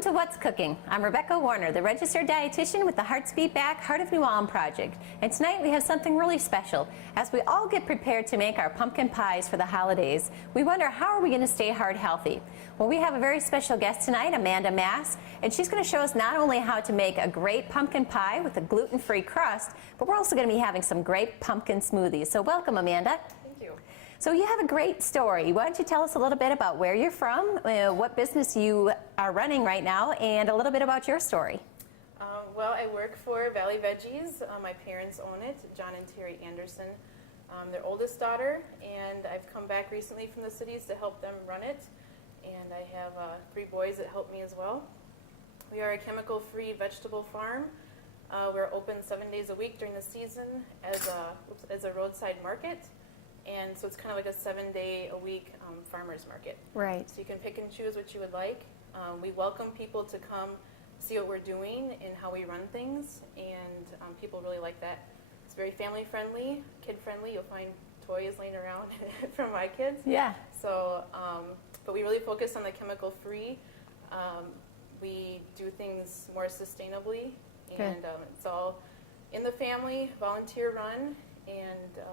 Welcome to What's Cooking. I'm Rebecca Warner, the registered dietitian with the Hearts Beat Back Heart of New Ulm project. And tonight we have something really special. As we all get prepared to make our pumpkin pies for the holidays, we wonder, how are we going to stay heart healthy? Well, we have a very special guest tonight, Amanda Mass, and she's going to show us not only how to make a great pumpkin pie with a gluten-free crust, but we're also going to be having some great pumpkin smoothies. So welcome, Amanda. Thank you. So you have a great story. Why don't you tell us a little bit about where you're from, what business you are running right now, and a little bit about your story. Well, I work for Valley Veggies. My parents own it, John and Terry Anderson. Their oldest daughter, and I've come back recently from the cities to help them run it. And I have 3 boys that help me as well. We are a chemical-free vegetable farm. We're open 7 days a week during the season as a roadside market. And so it's kind of like a 7-day-a-week farmer's market. Right. So you can pick and choose what you would like. We welcome people to come see what we're doing and how we run things, and people really like that. It's very family-friendly, kid-friendly. You'll find toys laying around from my kids. Yeah. So, but we really focus on the chemical-free. We do things more sustainably, and it's all in the family, volunteer-run, and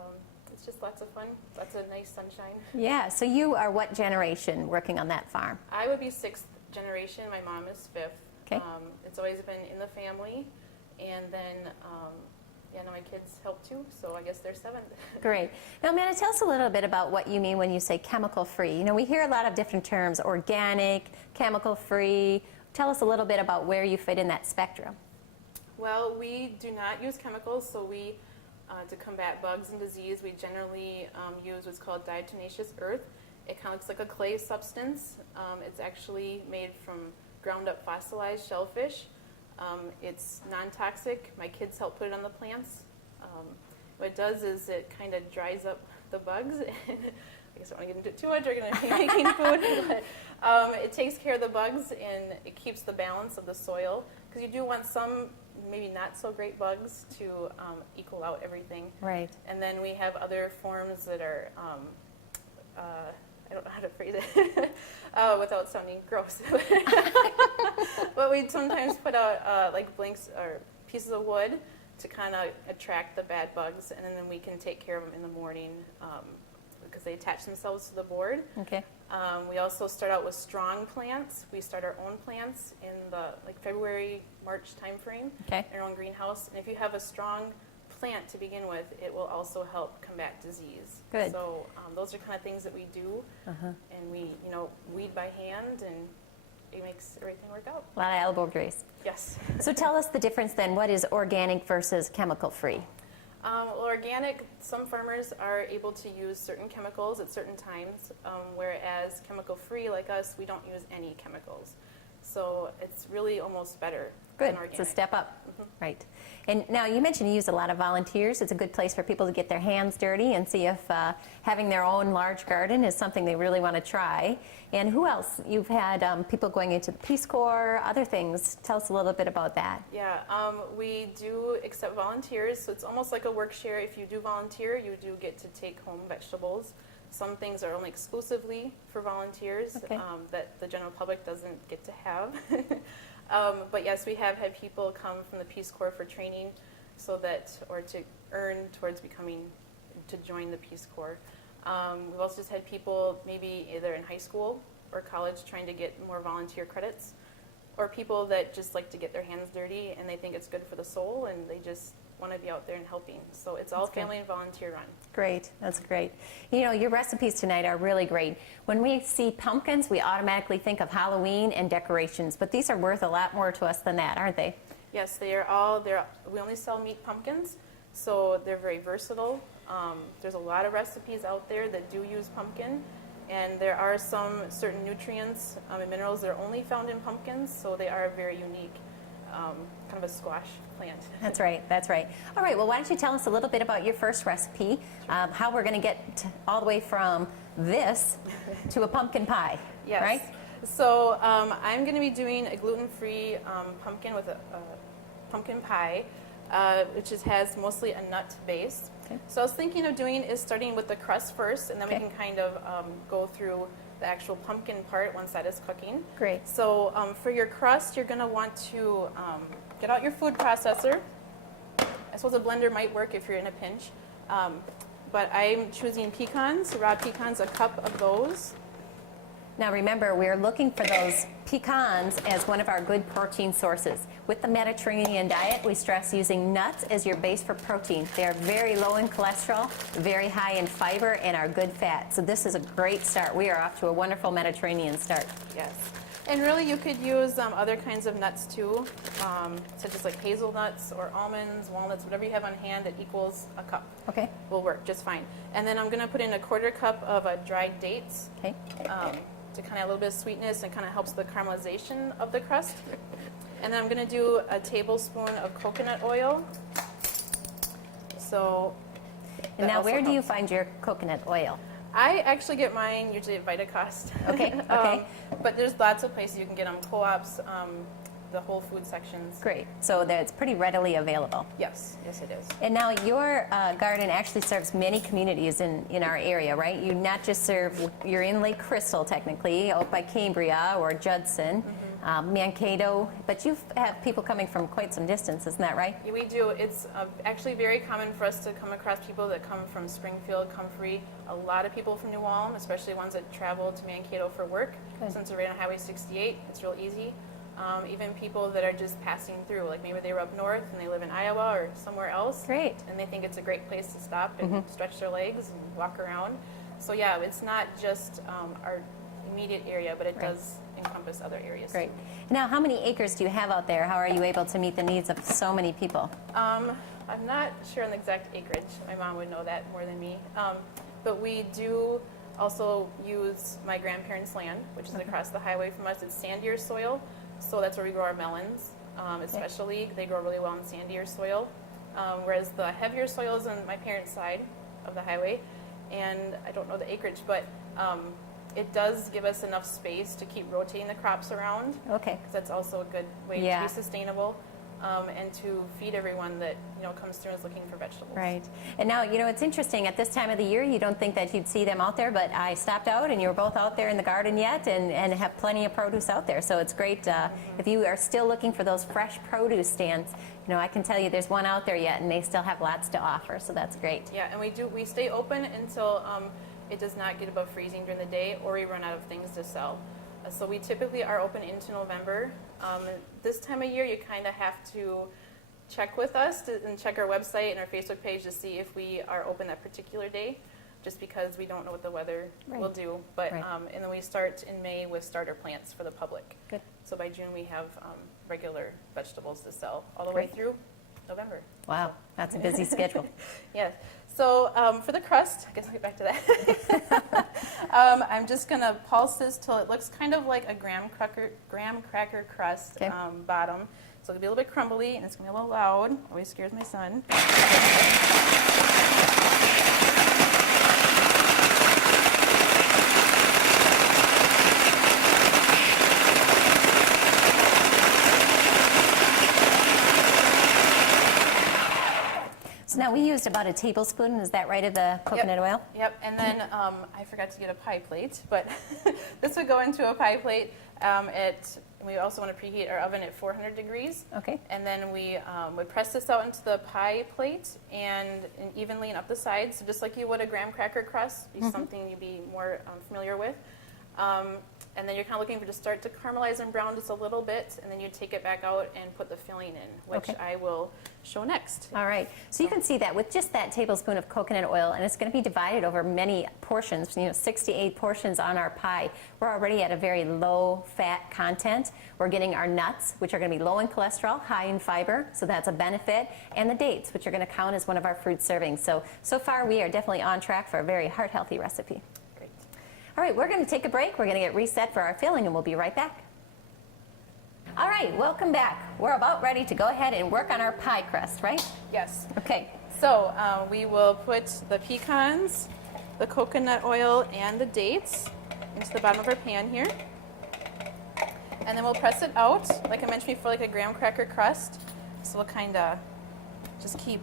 it's just lots of fun, lots of nice sunshine. Yeah, so you are what generation working on that farm? I would be 6th generation. My mom is 5th. Okay. It's always been in the family, and then now my kids help too, so I guess they're 7th. Great. Now, Amanda, tell us a little bit about what you mean when you say chemical-free. You know, we hear a lot of different terms, organic, chemical-free. Tell us a little bit about where you fit in that spectrum. Well, we do not use chemicals, so we to combat bugs and disease, we generally use what's called diatomaceous earth. It kind of looks like a clay substance. It's actually made from ground-up fossilized shellfish. It's non-toxic. My kids help put it on the plants. What it does is it kind of dries up the bugs. I guess I don't want to get into it too much. We're going to be making food. But, it takes care of the bugs, and it keeps the balance of the soil, because you do want some maybe not so great bugs to equal out everything. Right. And then we have other forms that are, I don't know how to phrase it without sounding gross. But we sometimes put out like blanks or pieces of wood to kind of attract the bad bugs, and then we can take care of them in the morning because they attach themselves to the board. Okay. We also start out with strong plants. We start our own plants in the February, March time frame in our own greenhouse. And if you have a strong plant to begin with, it will also help combat disease. Good. So those are kind of things that we do, and we weed by hand, and it makes everything work out. A lot of elbow grease. Yes. So tell us the difference then. What is organic versus chemical-free? Well, organic, some farmers are able to use certain chemicals at certain times, whereas chemical-free, like us, we don't use any chemicals. So it's really almost better Good. than organic. It's a step up. Right. And now you mentioned you use a lot of volunteers. It's a good place for people to get their hands dirty and see if having their own large garden is something they really want to try. And who else? You've had people going into the Peace Corps, other things. Tell us a little bit about that. Yeah, we do accept volunteers, so it's almost like a work share. If you do volunteer, you do get to take home vegetables. Some things are only exclusively for volunteers that the general public doesn't get to have. But yes, we have had people come from the Peace Corps for training, or to earn towards to join the Peace Corps. We've also just had people maybe either in high school or college trying to get more volunteer credits, or people that just like to get their hands dirty and they think it's good for the soul and they just want to be out there and helping. So it's all family and volunteer run. Great. That's great. You know, your recipes tonight are really great. When we see pumpkins, we automatically think of Halloween and decorations, but these are worth a lot more to us than that, aren't they? Yes, they are all, we only sell meat pumpkins, so they're very versatile. There's a lot of recipes out there that do use pumpkin, and there are some certain nutrients and minerals that are only found in pumpkins, so they are very unique. Kind of a squash plant. That's right. That's right. All right. Well, why don't you tell us a little bit about your first recipe, how we're going to get all the way from this to a pumpkin pie. Yes. Right? So I'm going to be doing a gluten-free pumpkin with a pumpkin pie, which has mostly a nut base. Okay. So I was thinking of doing is starting with the crust first, and then we Okay. can kind of go through the actual pumpkin part once that is cooking. Great. So for your crust, you're going to want to get out your food processor. I suppose a blender might work if you're in a pinch. But I'm choosing pecans, raw pecans, a cup of those. Now remember, we're looking for those pecans as one of our good protein sources. With the Mediterranean diet, we stress using nuts as your base for protein. They are very low in cholesterol, very high in fiber, and are good fat. So this is a great start. We are off to a wonderful Mediterranean start. Yes. And really you could use other kinds of nuts too, such as like hazelnuts or almonds, walnuts, whatever you have on hand that equals a cup. Okay. Will work just fine. And then I'm going to put in a 1/4 cup of dried dates. Okay. To kind of a little bit of sweetness and kind of helps the caramelization of the crust. And then I'm going to do a tablespoon of coconut oil. So. And now where do you find your coconut oil? I actually get mine usually at Vitacost. Okay, okay. But there's lots of places you can get them, co-ops, the Whole Food sections. Great. So that's pretty readily available. Yes, yes it is. And now your garden actually serves many communities in our area, right? You not just serve, you're in Lake Crystal technically, out by Cambria or Judson, Mankato, but you have people coming from quite some distance, isn't that right? Yeah, we do. It's actually very common for us to come across people that come from Springfield, Comfrey, a lot of people from New Ulm, especially ones that travel to Mankato for work. Good. Since we're right on Highway 68, it's real easy. Even people that are just passing through, like maybe they were up north and they live in Iowa or somewhere else. Great. And they think it's a great place to stop and stretch their legs and walk around. So yeah, it's not just our immediate area, but it does encompass other areas. Great. Now, how many acres do you have out there? How are you able to meet the needs of so many people? I'm not sure on the exact acreage. My mom would know that more than me. But we do also use my grandparents' land, which is across the highway from us. It's sandier soil, so that's where we grow our melons. Especially, they grow really well in sandier soil. Whereas the heavier soil is on my parents' side of the highway, and I don't know the acreage, but it does give us enough space to keep rotating the crops around. Okay. Because that's also a good way to be sustainable and to feed everyone that comes through and is looking for vegetables. Right. And now, it's interesting. At this time of the year, you don't think that you'd see them out there, but I stopped out, and you were both out there in the garden yet and have plenty of produce out there. So it's great. If you are still looking for those fresh produce stands, I can tell you there's one out there yet, and they still have lots to offer. So that's great. Yeah, and we stay open until it does not get above freezing during the day or we run out of things to sell. So we typically are open into November. This time of year, you kind of have to check with us and check our website and our Facebook page to see if we are open that particular day, just because we don't know what the weather will do. But and then we start in May with starter plants for the public. Good. So by June, we have regular vegetables to sell all the way through November. Wow, that's a busy schedule. Yes. So for the crust, I guess I'll get back to that. I'm just going to pulse this till it looks kind of like a graham cracker crust bottom. So it'll be a little bit crumbly, and it's going to be a little loud. Always scares my son. So now we used about a tablespoon, is that right, of the coconut oil? Yep, and then I forgot to get a pie plate, but this would go into a pie plate. We also want to preheat our oven at 400 degrees. Okay. And then we would press this out into the pie plate and evenly and up the sides, so just like you would a graham cracker crust, be something you'd be more familiar with. And then you're kind of looking for to start to caramelize and brown just a little bit, and then you take it back out and put the filling in, which I will show next. All right. So you can see that with just that tablespoon of coconut oil, and it's going to be divided over many portions, 6 to 8 portions on our pie. We're already at a very low fat content. We're getting our nuts, which are going to be low in cholesterol, high in fiber, so that's a benefit, and the dates, which are going to count as one of our fruit servings. So far we are definitely on track for a very heart-healthy recipe. All right, we're going to take a break. We're going to get reset for our filling, and we'll be right back. All right, welcome back. We're about ready to go ahead and work on our pie crust, right? Yes. Okay. So we will put the pecans, the coconut oil, and the dates into the bottom of our pan here. And then we'll press it out, like I mentioned before, like a graham cracker crust. So we'll kind of just keep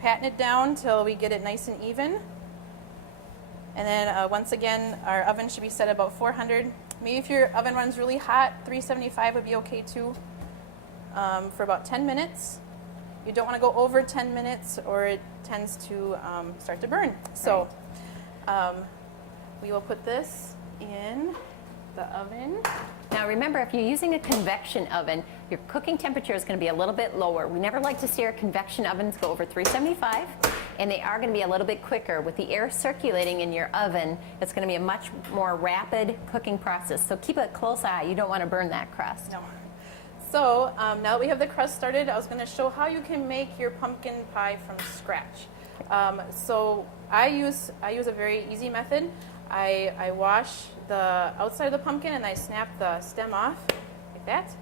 patting it down till we get it nice and even. And then once again, our oven should be set at about 400. Maybe if your oven runs really hot, 375 would be okay too, for about 10 minutes. You don't want to go over 10 minutes or it tends to start to burn. So we will put this in the oven. Now remember, if you're using a convection oven, your cooking temperature is going to be a little bit lower. We never like to see our convection ovens go over 375, and they are going to be a little bit quicker. With the air circulating in your oven, it's going to be a much more rapid cooking process. So keep a close eye. You don't want to burn that crust. No. So now that we have the crust started, I was going to show how you can make your pumpkin pie from scratch. So I use a very easy method. I wash the outside of the pumpkin and I snap the stem off like that.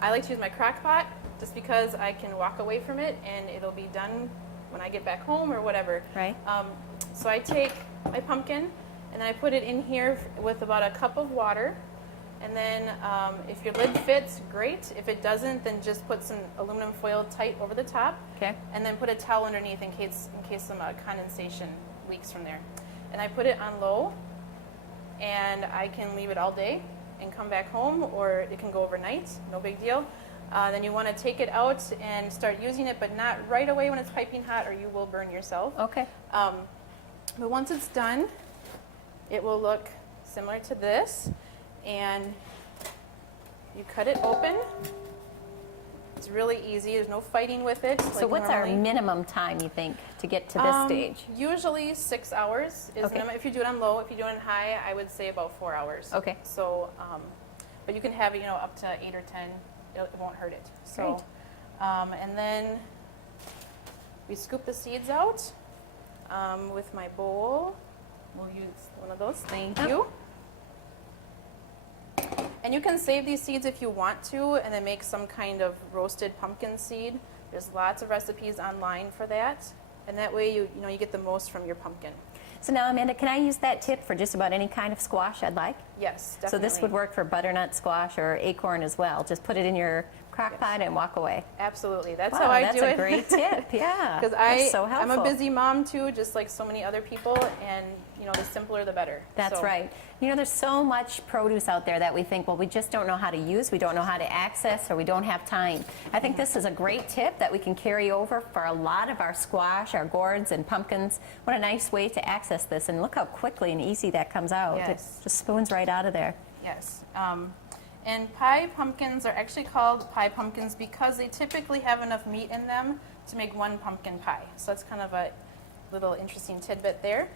I like to use my crock pot just because I can walk away from it and it'll be done when I get back home or whatever. Right. So I take my pumpkin and then I put it in here with about a cup of water. And then if your lid fits, great. If it doesn't, then just put some aluminum foil tight over the top. Okay. And then put a towel underneath in case some condensation leaks from there. And I put it on low, and I can leave it all day and come back home, or it can go overnight, no big deal. Then you want to take it out and start using it, but not right away when it's piping hot, or you will burn yourself. Okay. But once it's done, it will look similar to this, and you cut it open. It's really easy. There's no fighting with it. So what's our minimum time, you think, to get to this stage? Usually 6 hours is minimum. If you do it on low, if you do it on high, I would say about 4 hours. Okay. So, but you can have it, up to 8 or 10. It won't hurt it. So, and then we scoop the seeds out with my bowl. We'll use one of those. Thank you. And you can save these seeds if you want to, and then make some kind of roasted pumpkin seed. There's lots of recipes online for that, and that way you get the most from your pumpkin. So now, Amanda, can I use that tip for just about any kind of squash I'd like? Yes, definitely. So this would work for butternut squash or acorn as well. Just put it in your crock pot and walk away. Absolutely. That's how I do it. That's a great tip, yeah. Because I'm a busy mom too, just like so many other people, and the simpler the better. That's right. There's so much produce out there that we think, well, we just don't know how to use, we don't know how to access, or we don't have time. I think this is a great tip that we can carry over for a lot of our squash, our gourds, and pumpkins. What a nice way to access this, and look how quickly and easy that comes out. Yes. It just spoons right out of there. Yes. And pie pumpkins are actually called pie pumpkins because they typically have enough meat in them to make one pumpkin pie. So that's kind of a little interesting tidbit there.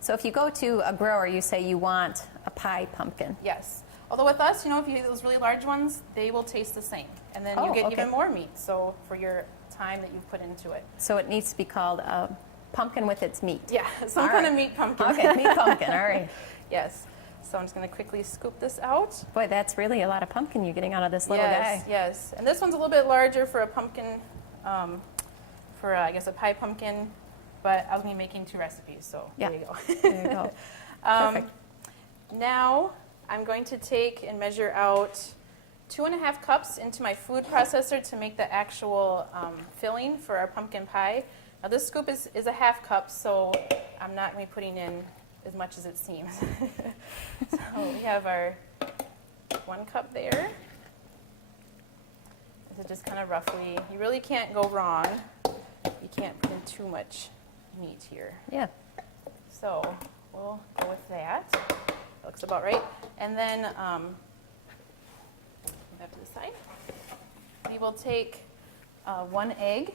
So if you go to a grower, you say you want a pie pumpkin. Yes. Although with us, if you get those really large ones, they will taste the same. And then you get even more meat, so for your time that you've put into it. So it needs to be called a pumpkin with its meat. Yeah, some kind of meat pumpkin. Okay, meat pumpkin, all right. Yes. So I'm just going to quickly scoop this out. Boy, that's really a lot of pumpkin you're getting out of this little guy. Yes. And this one's a little bit larger for a pumpkin, I guess a pie pumpkin. But I was going to be making 2 recipes, so there you go. There you go. Perfect. Now I'm going to take and measure out 2.5 cups into my food processor to make the actual filling for our pumpkin pie. Now this scoop is a 1/2 cup, so I'm not going to be putting in as much as it seems. So we have our 1 cup there. This is just kind of roughly. You really can't go wrong. You can't put in too much meat here. Yeah. So we'll go with that. That looks about right. And then move that to the side. We will take 1 egg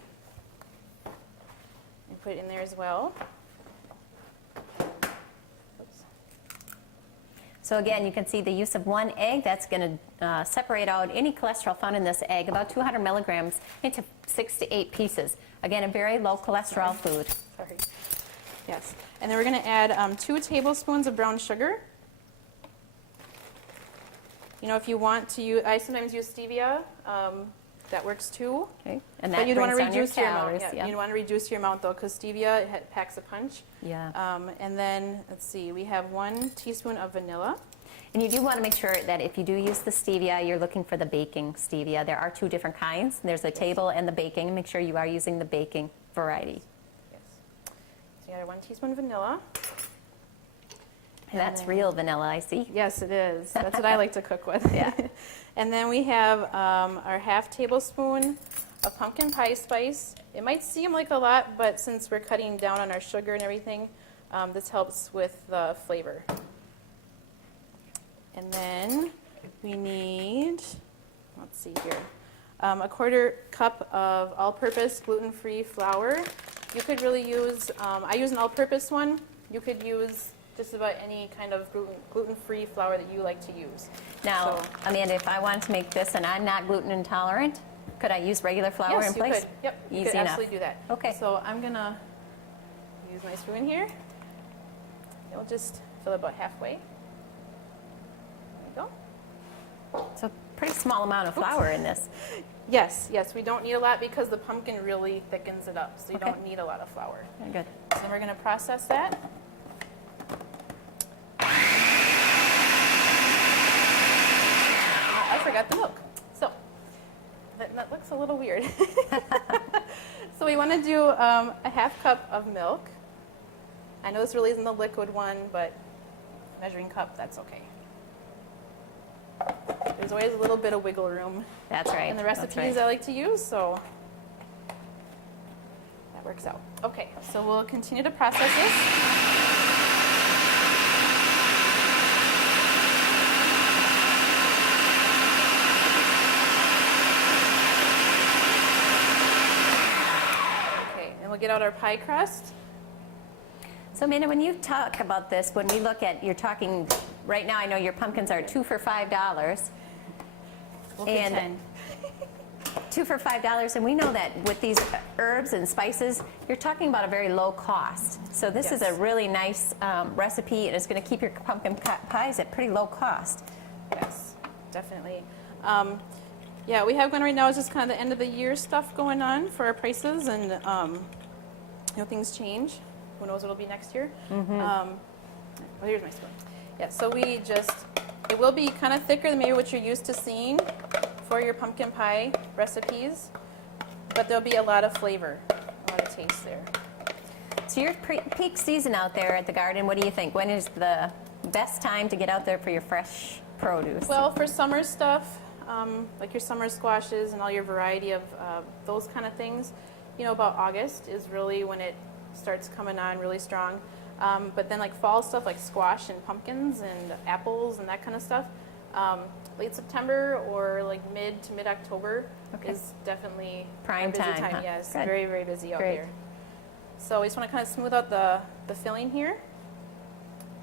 and put it in there as well. Oops. So again, you can see the use of 1 egg. That's going to separate out any cholesterol found in this egg, about 200 milligrams, into 6 to 8 pieces. Again, a very low cholesterol food. Sorry. Yes. And then we're going to add 2 tablespoons of brown sugar. If you want to use, I sometimes use stevia. That works too. Okay. And that but you don't want to brings down reduce your calories. amount. Yeah. You don't want to reduce your amount though, because stevia packs a punch. Yeah. And then let's see, we have 1 teaspoon of vanilla. And you do want to make sure that if you do use the stevia, you're looking for the baking stevia. There are 2 different kinds. There's the table and the baking. Make sure you are using the baking variety. add 1 teaspoon vanilla. And that's real vanilla, I see. Yes, it is. That's what I like to cook with. Yeah. And then we have our 1/2 tablespoon of pumpkin pie spice. It might seem like a lot, but since we're cutting down on our sugar and everything, this helps with the flavor. And then we need, let's see here, a 1/4 cup of all-purpose gluten-free flour. You could really use, I use an all-purpose one. You could use just about any kind of gluten-free flour that you like to use. Now, So, Amanda, if I wanted to make this and I'm not gluten intolerant, could I use regular flour yes, in place? you could. Yep, you Easy could enough. absolutely do that. Okay. So I'm gonna use my spoon here. We'll just fill it about halfway. There we go. So pretty small amount of flour in this. Yes, yes, we don't need a lot because the pumpkin really thickens it up, so you Okay. don't need a lot of flour. Very good. So we're gonna process that. I forgot the milk. So that looks a little weird. So we want to do a 1/2 cup of milk. I know this really isn't the liquid one, but measuring cup, that's okay. There's always a little bit of wiggle room That's right. in the That's recipes right. I like to use, so that works out. Okay, so we'll continue to process this. Okay, and we'll get out our pie crust. So Amanda, when you talk about this, when we look at, you're talking, right now I know your pumpkins are 2 for $5. We'll And- pretend. 2 for $5, and we know that with these herbs and spices, you're talking about a very low cost. So this is a Yes. really nice recipe, and it's going to keep your pumpkin pies at pretty low cost. Yes, definitely. Yeah, we have going right now is just kind of the end of the year stuff going on for our prices, and things change. Who knows what it'll be next year? Well, here's my spoon. Yeah, so it will be kind of thicker than maybe what you're used to seeing for your pumpkin pie recipes, but there'll be a lot of flavor, a lot of taste there. So your peak season out there at the garden, what do you think? When is the best time to get out there for your fresh produce? Well, for summer stuff, like your summer squashes and all your variety of those kind of things, about August is really when it starts coming on really strong. But then like fall stuff like squash and pumpkins and apples and that kind of stuff, late September or like mid to mid-October is definitely Prime a busy time, huh? Yes, Good. very, very busy out Great. there. So we just want to kind of smooth out the filling here.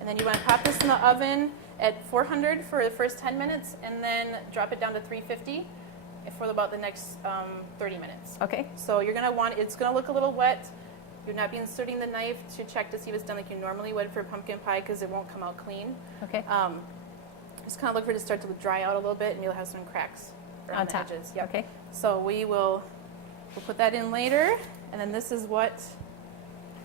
And then you want to pop this in the oven at 400 for the first 10 minutes and then drop it down to 350 for about the next 30 minutes. Okay. So you're going to it's going to look a little wet. You're not be inserting the knife to check to see if it's done like you normally would for pumpkin pie because it won't come out clean. Okay. Just kind of look for it to start to dry out a little bit and you'll have some cracks around On the top. edges. Yep. Okay. So we'll put that in later, and then this is what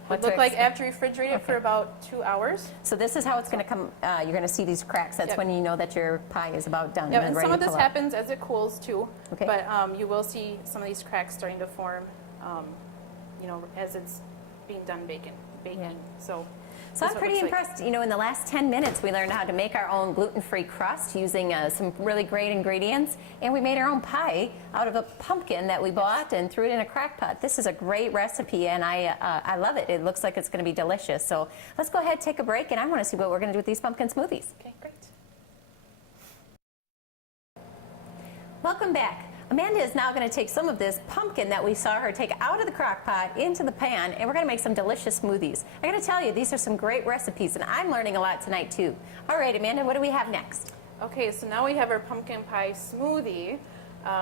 What it look to like expect. after you refrigerate it for Okay. about 2 hours. So this is how it's going to come. You're going to see these cracks. That's Yep. when you know that your pie is about done. Yeah, and and ready some of to this pull out. happens as it cools too. Okay. But you will see some of these cracks starting to form, as it's being done baking. Yeah. So So that's I'm what it pretty looks like. impressed. In the last 10 minutes, we learned how to make our own gluten-free crust using some really great ingredients, and we made our own pie out of a pumpkin that we bought and threw it in a crock pot. This is a great recipe, and I love it. It looks like it's going to be delicious. So let's go ahead, take a break, and I want to see what we're going to do with these pumpkin smoothies. Okay, great. Welcome back. Amanda is now going to take some of this pumpkin that we saw her take out of the crock pot into the pan, and we're going to make some delicious smoothies. I got to tell you, these are some great recipes, and I'm learning a lot tonight too. All right, Amanda, what do we have next? Okay, so now we have our pumpkin pie smoothie,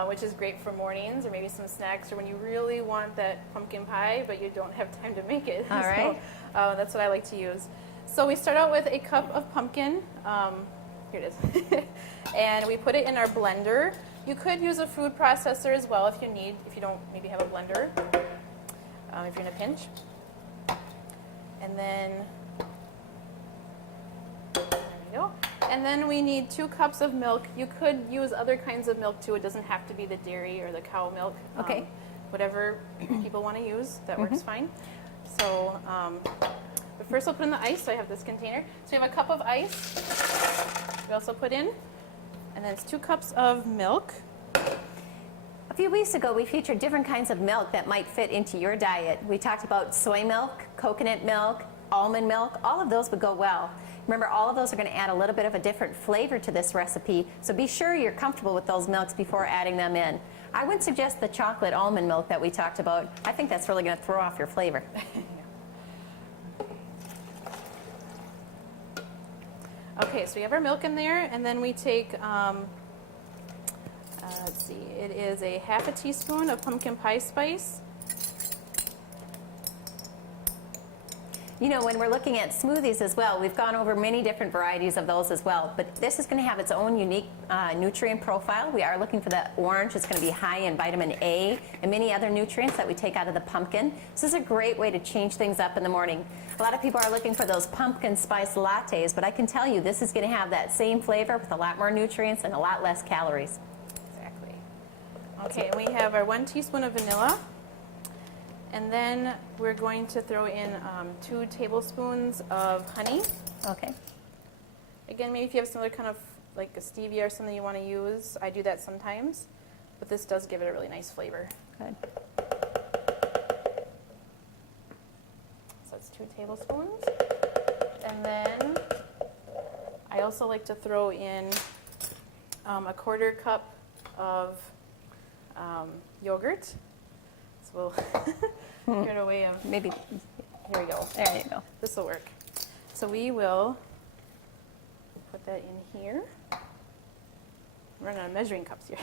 which is great for mornings or maybe some snacks or when you really want that pumpkin pie but you don't have time to make it. All right. So that's what I like to use. So we start out with a cup of pumpkin. Here it is. And we put it in our blender. You could use a food processor as well if you don't maybe have a blender, if you're in a pinch. And then, there we go. And then we need 2 cups of milk. You could use other kinds of milk too. It doesn't have to be the dairy or the cow milk. Okay. Whatever people want to use, that works fine. So, but first I'll put in the ice. So I have this container. So you have a cup of ice. We also put in, and then it's 2 cups of milk. A few weeks ago, we featured different kinds of milk that might fit into your diet. We talked about soy milk, coconut milk, almond milk. All of those would go well. Remember, all of those are going to add a little bit of a different flavor to this recipe, so be sure you're comfortable with those milks before adding them in. I would suggest the chocolate almond milk that we talked about. I think that's really going to throw off your flavor. Okay, so we have our milk in there, and then we take, let's see, it is a 1/2 teaspoon of pumpkin pie spice. You know, when we're looking at smoothies as well, we've gone over many different varieties of those as well, but this is going to have its own unique nutrient profile. We are looking for the orange. It's going to be high in vitamin A and many other nutrients that we take out of the pumpkin. This is a great way to change things up in the morning. A lot of people are looking for those pumpkin spice lattes, but I can tell you this is going to have that same flavor with a lot more nutrients and a lot less calories. Exactly. Okay, and we have our 1 teaspoon of vanilla. And then we're going to throw in 2 tablespoons of honey. Okay. Again, maybe if you have some other kind of like a stevia or something you want to use, I do that sometimes. But this does give it a really nice flavor. Good. So that's 2 tablespoons. And then I also like to throw in a 1/4 cup of yogurt. So we'll get a way of, Maybe, here we go. there you go. This will work. So we will put that in here. I'm running out of measuring cups here.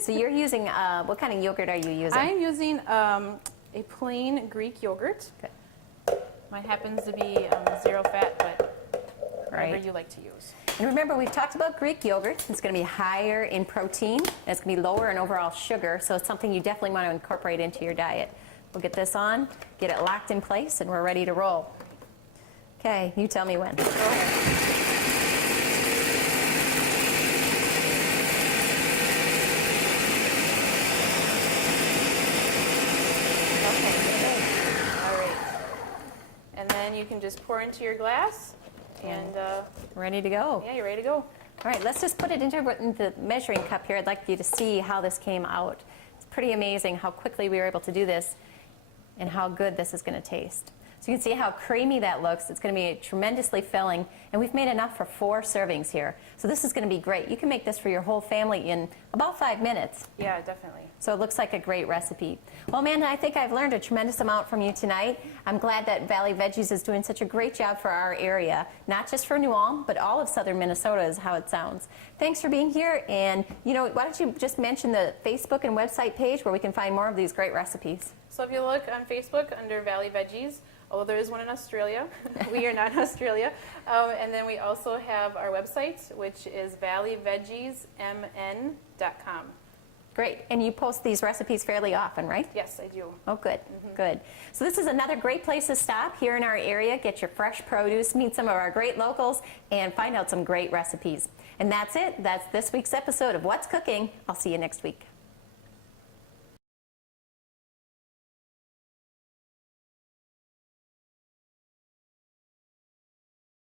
So you're using, what kind of yogurt are you using? I'm using a plain Greek yogurt. Good. Mine happens to be 0 fat, but whatever Right. you like to use. And remember, we've talked about Greek yogurt. It's going to be higher in protein, and it's going to be lower in overall sugar, so it's something you definitely want to incorporate into your diet. We'll get this on, get it locked in place, and we're ready to roll. Okay, you tell me when. Go ahead. All right. And then you can just pour into your glass, and Ready to go. yeah, you're ready to go. All right, let's just put it into the measuring cup here. I'd like you to see how this came out. It's pretty amazing how quickly we were able to do this and how good this is going to taste. So you can see how creamy that looks. It's going to be tremendously filling, and we've made enough for 4 servings here. So this is going to be great. You can make this for your whole family in about 5 minutes. Yeah, definitely. So it looks like a great recipe. Well, Amanda, I think I've learned a tremendous amount from you tonight. I'm glad that Valley Veggies is doing such a great job for our area, not just for New Ulm, but all of southern Minnesota is how it sounds. Thanks for being here, and you know, why don't you just mention the Facebook and website page where we can find more of these great recipes. So if you look on Facebook under Valley Veggies, although there is one in Australia, we are not in Australia. And then we also have our website, which is valleyveggiesmn.com. Great, and you post these recipes fairly often, right? Yes, I do. Oh, good, good. So this is another great place to stop here in our area, get your fresh produce, meet some of our great locals, and find out some great recipes. And that's it. That's this week's episode of What's Cooking. I'll see you next week.